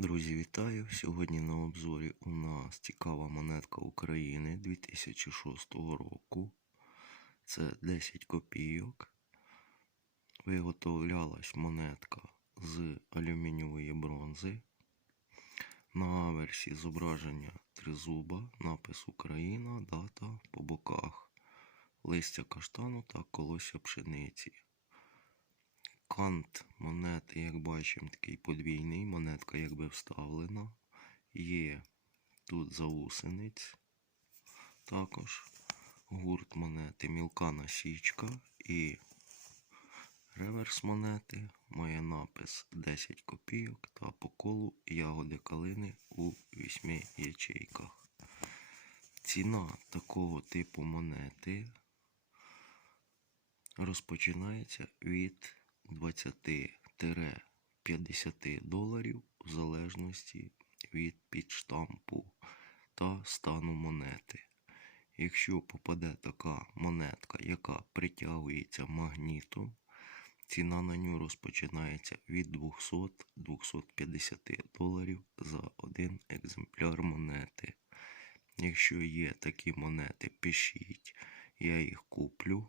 Друзі, вітаю! Сьогодні на обзорі у нас цікава монетка України 2006 року. Це 10 копійок. Виготовлялась монетка з алюмінієвої бронзи. На аверсі зображення тризуба, напис Україна, дата по боках, листя каштану та колосся пшениці. Кант монети, як бачимо, такий подвійний, монетка якби вставлена. Є тут заусениць. Також гурт монети мілка насічка і реверс монети має напис 10 копійок та по колу ягоди калини у 8 ячейках. Ціна такого типу монети розпочинається від 20-50 доларів в залежності від підштампу та стану монети. Якщо попаде така монетка, яка притягується магнітом, ціна на нього розпочинається від 200-250 доларів за один екземпляр монети. Якщо є такі монети, пишіть, я їх куплю.